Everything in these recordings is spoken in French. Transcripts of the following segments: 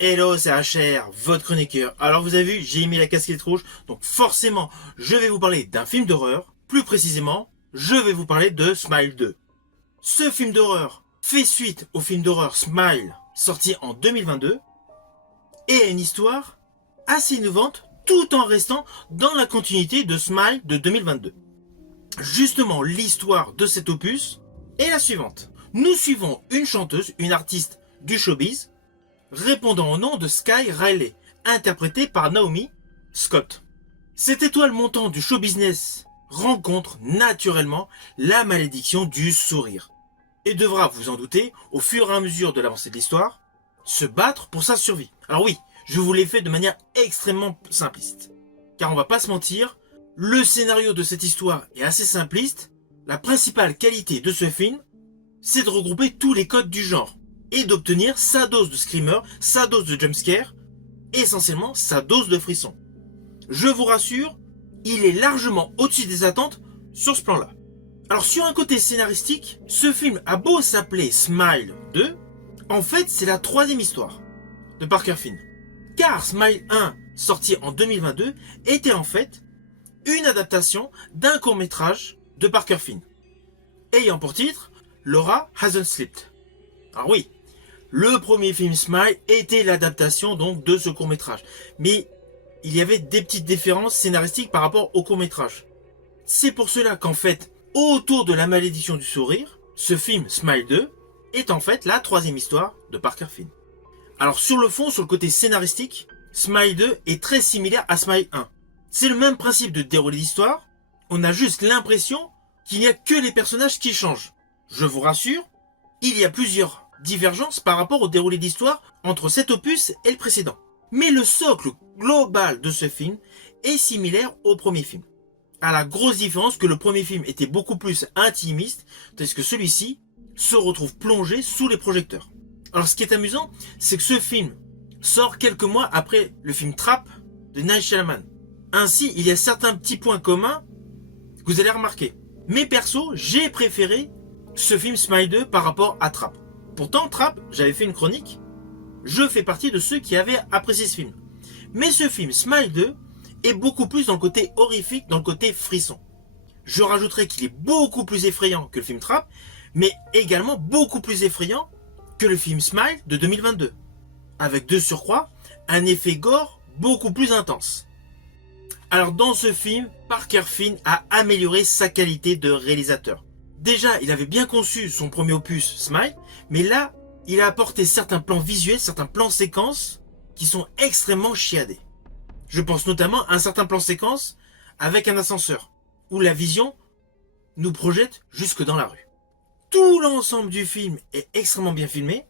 Hello, c'est HR, votre chroniqueur. Alors vous avez vu, j'ai mis la casquette rouge, donc forcément, je vais vous parler d'un film d'horreur. Plus précisément, je vais vous parler de Smile 2. Ce film d'horreur fait suite au film d'horreur Smile, sorti en 2022, et a une histoire assez innovante, tout en restant dans la continuité de Smile de 2022. Justement, l'histoire de cet opus est la suivante. Nous suivons une chanteuse, une artiste du showbiz, répondant au nom de Sky Riley, interprétée par Naomi Scott. Cette étoile montante du show business rencontre naturellement la malédiction du sourire et devra, vous en doutez, au fur et à mesure de l'avancée de l'histoire, se battre pour sa survie. Alors oui, je vous l'ai fait de manière extrêmement simpliste. Car on va pas se mentir, le scénario de cette histoire est assez simpliste. La principale qualité de ce film, c'est de regrouper tous les codes du genre et d'obtenir sa dose de screamer, sa dose de jumpscare, essentiellement sa dose de frisson. Je vous rassure, il est largement au-dessus des attentes sur ce plan-là. Alors sur un côté scénaristique, ce film a beau s'appeler Smile 2, en fait c'est la troisième histoire de Parker Finn. Car Smile 1, sorti en 2022, était en fait une adaptation d'un court-métrage de Parker Finn, ayant pour titre Laura Hasn't Slept. Alors oui, le premier film Smile était l'adaptation donc de ce court-métrage, mais il y avait des petites différences scénaristiques par rapport au court-métrage. C'est pour cela qu'en fait, autour de la malédiction du sourire, ce film Smile 2 est en fait la troisième histoire de Parker Finn. Alors sur le fond, sur le côté scénaristique, Smile 2 est très similaire à Smile 1. C'est le même principe de déroulé d'histoire, on a juste l'impression qu'il n'y a que les personnages qui changent. Je vous rassure, il y a plusieurs divergences par rapport au déroulé d'histoire entre cet opus et le précédent. Mais le socle global de ce film est similaire au premier film. À la grosse différence que le premier film était beaucoup plus intimiste, tandis que celui-ci se retrouve plongé sous les projecteurs. Alors ce qui est amusant, c'est que ce film sort quelques mois après le film Trap de Night Shyamalan. Ainsi, il y a certains petits points communs que vous allez remarquer. Mais perso, j'ai préféré ce film Smile 2 par rapport à Trap. Pourtant, Trap, j'avais fait une chronique, je fais partie de ceux qui avaient apprécié ce film. Mais ce film Smile 2 est beaucoup plus dans le côté horrifique, dans le côté frisson. Je rajouterais qu'il est beaucoup plus effrayant que le film Trap, mais également beaucoup plus effrayant que le film Smile de 2022. Avec de surcroît, un effet gore beaucoup plus intense. Alors dans ce film, Parker Finn a amélioré sa qualité de réalisateur. Déjà, il avait bien conçu son premier opus, Smile, mais là, il a apporté certains plans visuels, certains plans séquences qui sont extrêmement chiadés. Je pense notamment à un certain plan séquence avec un ascenseur, où la vision nous projette jusque dans la rue. Tout l'ensemble du film est extrêmement bien filmé.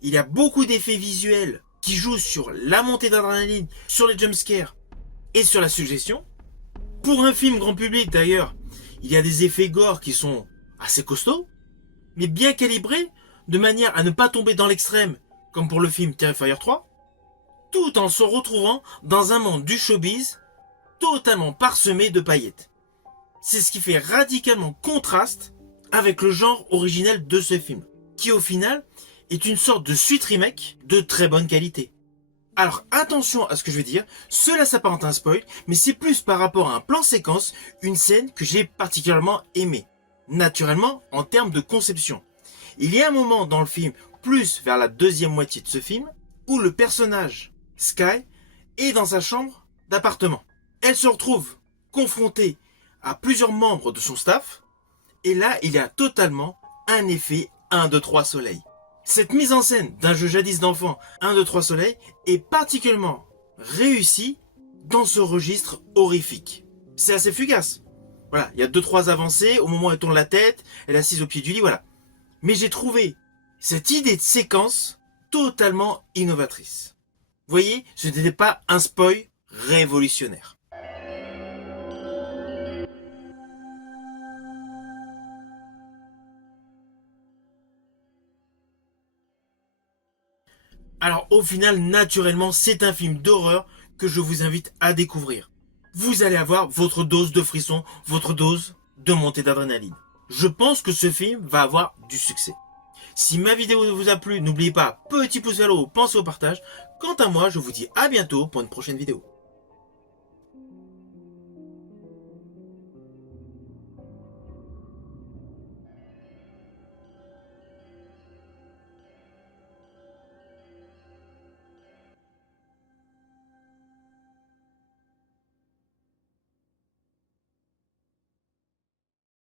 Il y a beaucoup d'effets visuels qui jouent sur la montée d'adrénaline, sur les jumpscares et sur la suggestion. Pour un film grand public d'ailleurs, il y a des effets gore qui sont assez costauds, mais bien calibrés de manière à ne pas tomber dans l'extrême, comme pour le film Terrifier 3, tout en se retrouvant dans un monde du showbiz totalement parsemé de paillettes. C'est ce qui fait radicalement contraste avec le genre originel de ce film, qui au final est une sorte de suite remake de très bonne qualité. Alors attention à ce que je vais dire, cela s'apparente à un spoil, mais c'est plus par rapport à un plan séquence, une scène que j'ai particulièrement aimée. Naturellement, en termes de conception. Il y a un moment dans le film, plus vers la deuxième moitié de ce film, où le personnage, Sky, est dans sa chambre d'appartement. Elle se retrouve confrontée à plusieurs membres de son staff, et là, il y a totalement un effet 1, 2, 3 soleil. Cette mise en scène d'un jeu jadis d'enfant 1, 2, 3 soleil est particulièrement réussie dans ce registre horrifique. C'est assez fugace. Voilà, il y a 2-3 avancées, au moment où elle tourne la tête, elle est assise au pied du lit, voilà. Mais j'ai trouvé cette idée de séquence totalement innovatrice. Vous voyez, ce n'était pas un spoil révolutionnaire. Alors au final, naturellement, c'est un film d'horreur que je vous invite à découvrir. Vous allez avoir votre dose de frisson, votre dose de montée d'adrénaline. Je pense que ce film va avoir du succès. Si ma vidéo vous a plu, n'oubliez pas, petit pouce vers le haut, pensez au partage. Quant à moi, je vous dis à bientôt pour une prochaine vidéo.